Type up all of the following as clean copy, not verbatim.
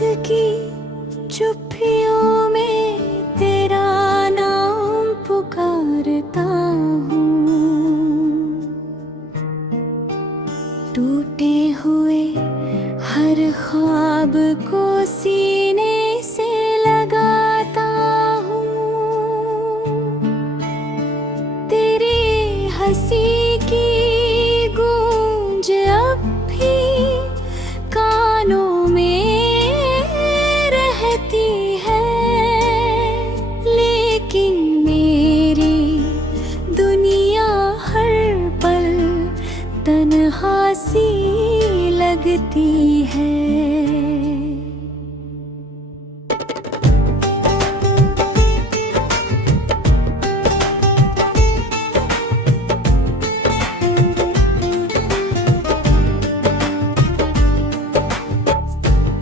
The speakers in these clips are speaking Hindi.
की चुप्पियों में तेरा नाम पुकारता हूँ। टूटे हुए हर ख्वाब को सीने से लगाता हूँ। तेरी हंसी की गूंज अब भी कानों में रहती है, लेकिन मेरी दुनिया हर पल तन्हा सी लगती है।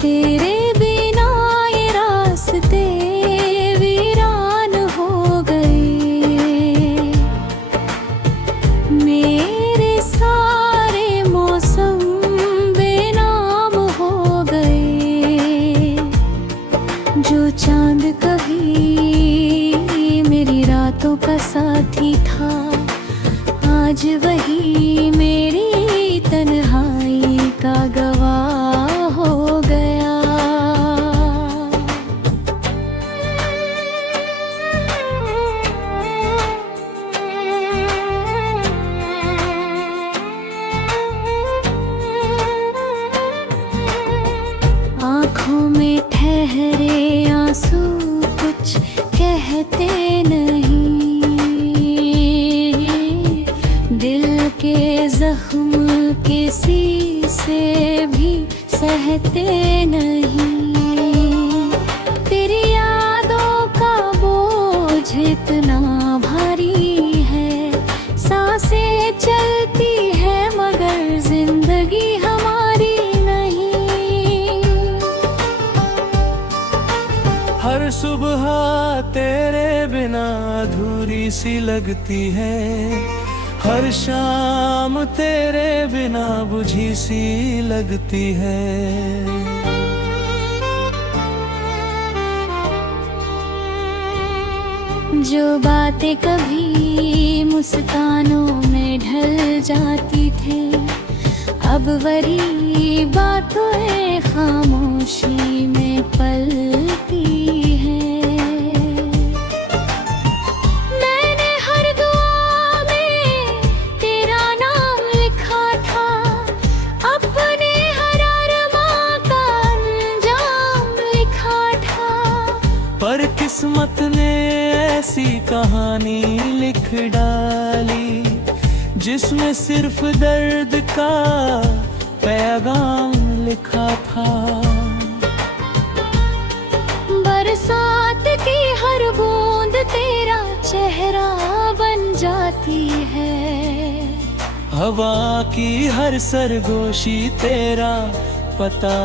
तेरे बिना ये रास्ते वीरान हो गए। मेरे सारे मौसम बेनाम हो गए। जो चांद कभी मेरी रातों का साथी था, आज वही मेरी तन्हाई का गवाह हो गया। आँखों में ठहरे आंसू कुछ कहते नहीं। दिल के जख्म किसी से भी सहते नहीं। तेरी यादों का बोझ इतना भारी है, सांसें चलती है मगर जिंदगी हमारी नहीं। हर सुबह तेरे बिना अधूरी सी लगती है। हर शाम तेरे बिना बुझी सी लगती है। जो बातें कभी मुस्कानों में ढल जाती थी, अब वही बातें खामोशी में पलती हैं। मैंने हर दुआ में तेरा नाम लिखा था, अपने हर अरमां का अंजाम लिखा था। पर किस्मत ने ऐसी कहानी लिख डाली, जिसमें सिर्फ दर्द का पैगाम लिखा था। बरसात की हर बूंद तेरा चेहरा बन जाती है। हवा की हर सरगोशी तेरा पता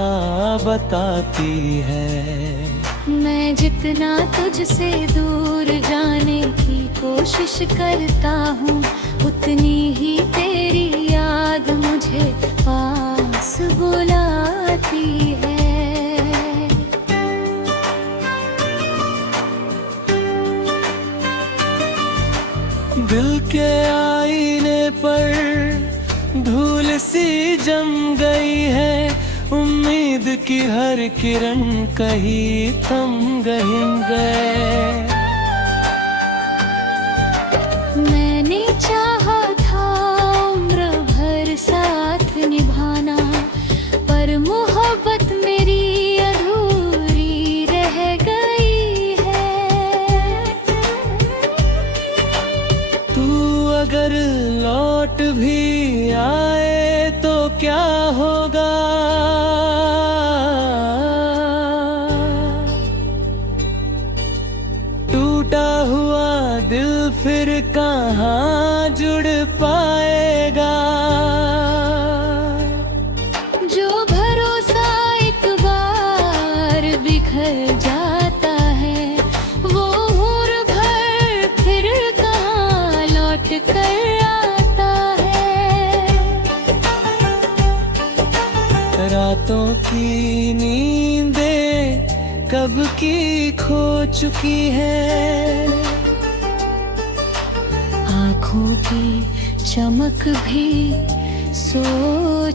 बताती है। मैं जितना तुझसे दूर जाने की कोशिश करता हूँ, उतनी ही तेरी याद मुझे पास बुलाती है। दिल के आईने पर धूल सी जम गई है। उम्मीद की हर किरण कहीं थम गए। मैंने चाहा था उम्र भर साथ निभाना, पर मोहब्बत मेरी अधूरी रह गई है। तू अगर लौट भी आए तो क्या होगा? टूटा हुआ दिल फिर कहाँ जुड़ पाएगा? जो भरोसा एक बार बिखर जाता है, वो उम्र भर फिर कहाँ लौट कर आता है। रातों की नींदें कब की खो चुकी है। आँखों की चमक भी सो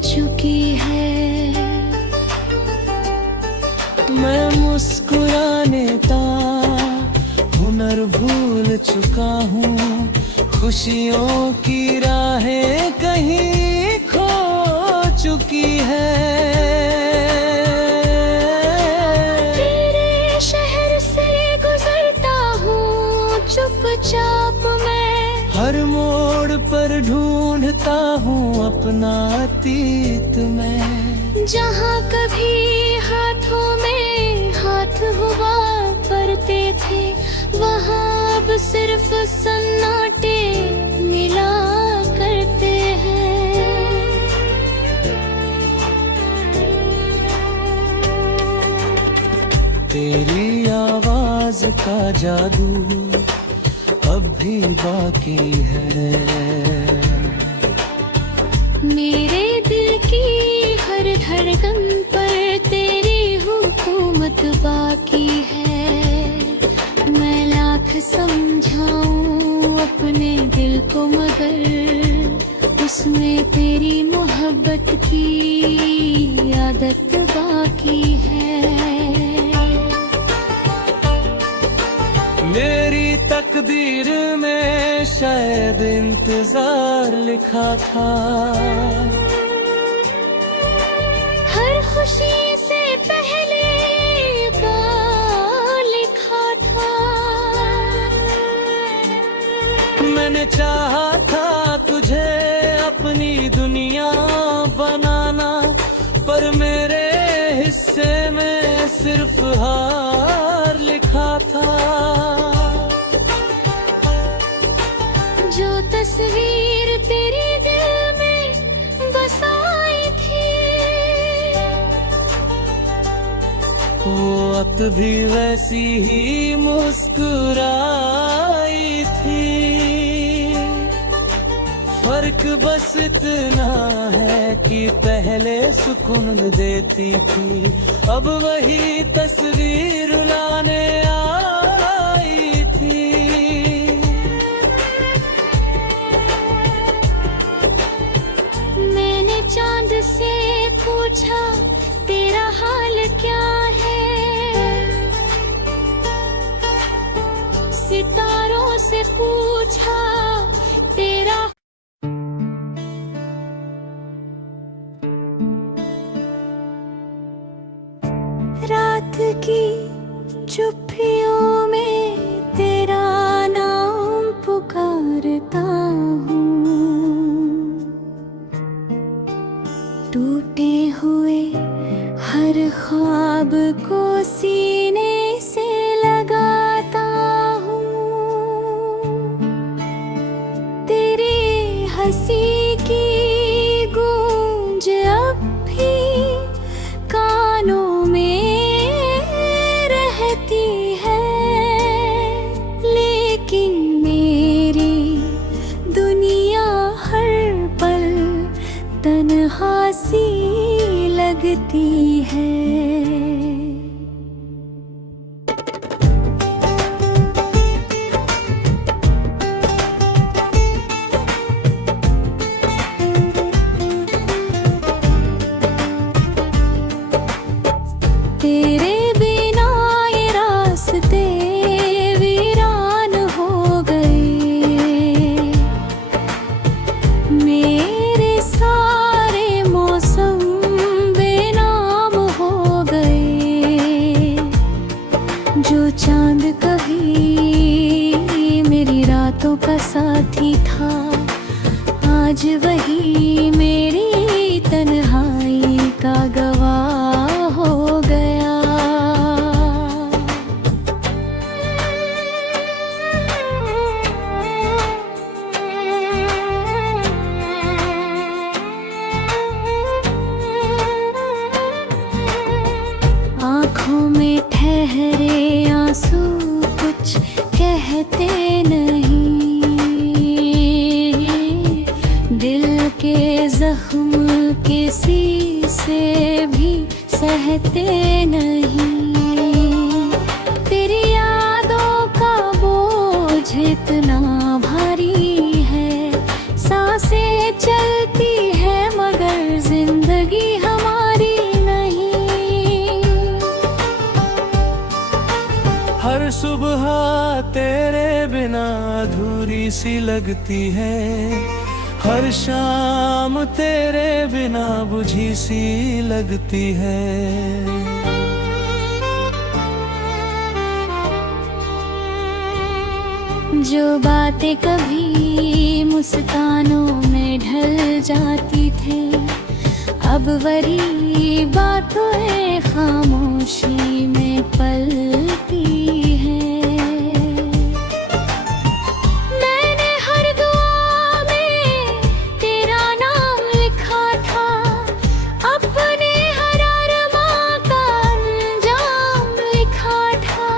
चुकी है। मैं मुस्कुराने का हुनर भूल चुका हूँ, खुशियों की राहें कहीं खो चुकी है। तेरे शहर से गुजरता हूँ चुपचाप मैं, हर मोड़ पर ढूंढता हूँ अपना अतीत में। जहाँ कभी हाथों में हाथ हुआ करते थे, वहाँ अब सिर्फ सन्नाटे मिला करते हैं। तेरी आवाज का जादू अब भी बाकी है। मेरे दिल की हर धड़कन पर तेरी हुकूमत बाकी है। मैं लाख समझाऊं अपने दिल को, मगर उसमें तेरी मोहब्बत की आदत बाकी है। मेरी तकदीर में शायद इंतजार लिखा था, हर खुशी से पहले का लिखा था। मैंने चाहा था तुझे अपनी दुनिया बनाना, पर मेरे हिस्से में सिर्फ हार लिखा था। जो तस्वीर तेरे दिल में बसाई थी, वो वक्त भी वैसी ही मुस्कुराई थी। फर्क बस इतना है कि पहले सुकून देती थी, अब वही तस्वीर लाने आई थी। मैंने चांद से पूछा तेरा हाल क्या है, सितारों से पूछा तेरा। रात की चुप्पियों में तेरा नाम पुकारता हूँ, टूटे हुए हर ख्वाब को सीने से लगाता हूँ। तेरे हंसी की गूंज अब भी कानों में रहती है, लेकिन मेरी दुनिया हर पल तन्हा सी लगती है। तेरे बिना ये रास्ते वीरान हो गए, मेरे सारे मौसम बेनाम हो गए। जो चांद कभी मेरी रातों का साथी था, आज वही मेरी तन्हाई का गवाह हो गया। आँखों में ठहरे आंसू कुछ कहते नहीं, दिल के जख्म किसी से भी सहते नहीं। सी लगती है, हर शाम तेरे बिना बुझी सी लगती है। जो बातें कभी मुस्कानों में ढल जाती थी, अब वही बातों खामोशी में पलती हैं। मैंने हर दुआ में तेरा नाम लिखा था, अपने हर अरमां का अंजाम लिखा था।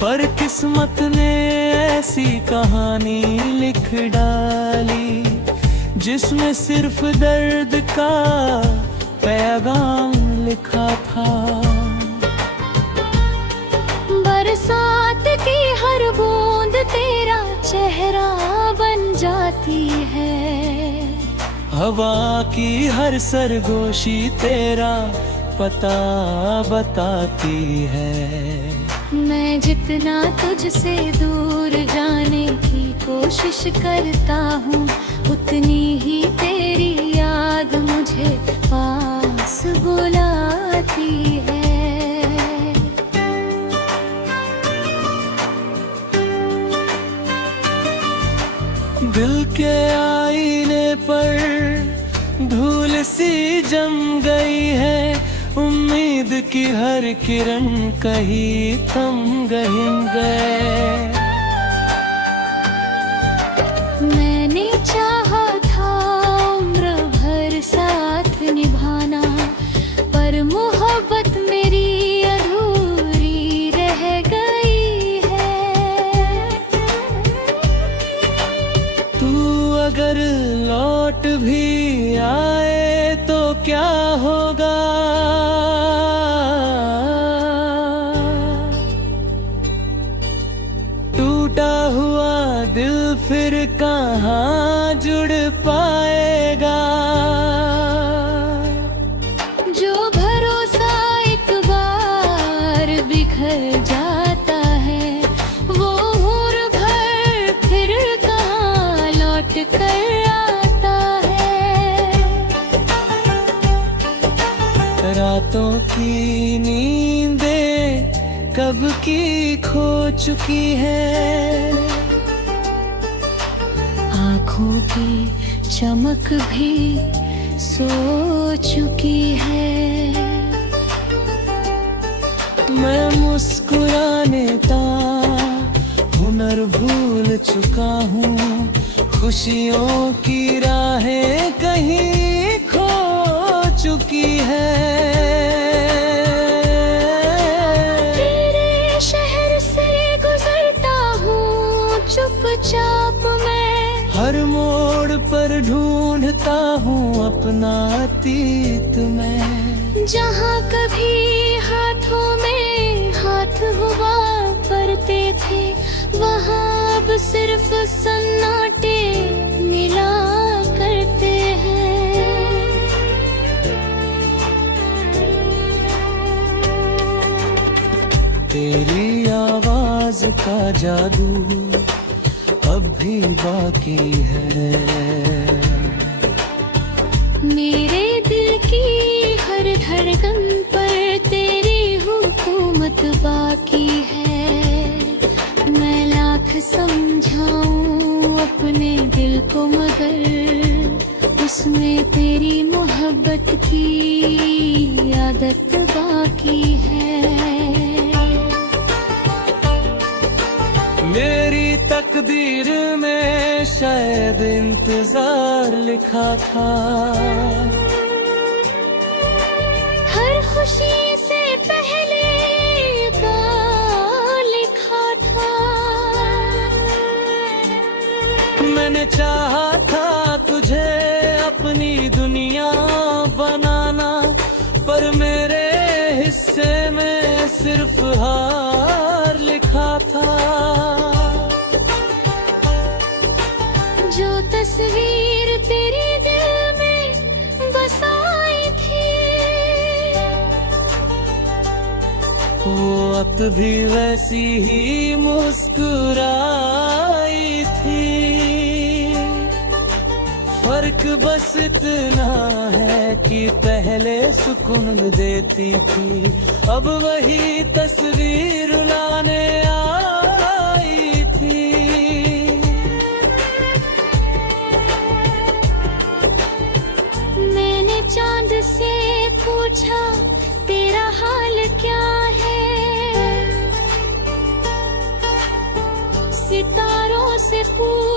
पर किस्मत ने ऐसी कहानी लिख डाली, जिसमें सिर्फ दर्द का पैगाम लिखा था। बरसात की हर बूंद तेरा चेहरा बन जाती है, हवा की हर सरगोशी तेरा पता बताती है। मैं जितना तुझसे दूर जाने की कोशिश करता हूँ, उतनी ही तेरी याद मुझे पास बुलाती है। दिल के आईने पर धूल सी जम गई है, उम्मीद की हर किरण कहीं थम गए। मैंने चाहा था उम्र भर साथ निभाना, पर मोहब्बत मेरी अधूरी रह गई है। तू अगर लौट भी आए तो क्या होगा, टूटा हुआ दिल फिर कहाँ जुड़ पाएगा। जो भरोसा एक बार बिखर जाता है, वो उम्र भर फिर कहाँ लौट कर आता है। रातों की नींदें कब की खो चुकी है, आँखों की चमक भी सो चुकी है। मैं मुस्कुराने का हुनर भूल चुका हूँ, खुशियों की राहें कहीं खो चुकी है। तेरे शहर से गुजरता हूँ चुपचाप मैं, हर मोड़ पर ढूंढता हूँ अपना अतीत में। जहाँ कभी हाथों में हाथ हुआ करते थे, वहाँ अब सिर्फ सन्नाटे मिला करते हैं। तेरी आवाज का जादू अब भी बाकी है, मेरे दिल की हर धड़कन पर तेरी हुकूमत बाकी है। मैं लाख समझाऊं अपने दिल को, मगर उसमें तेरी मोहब्बत की आदत बाकी है। मेरी तकदीर में शायद इंतजार लिखा था, हर खुशी से पहले का लिखा था। मैंने चाहा था तुझे अपनी दुनिया बनाना, पर मेरे हिस्से में सिर्फ हार लिखा था। जो तस्वीर तेरे दिल में बसाई थी, वो अब भी वैसी ही मुस्कुराई थी। फर्क बस इतना है कि पहले सुकून देती थी, अब वही तस्वीर रुलाने आई थी। मैंने चांद से पूछा तेरा हाल क्या है, सितारों से पूछा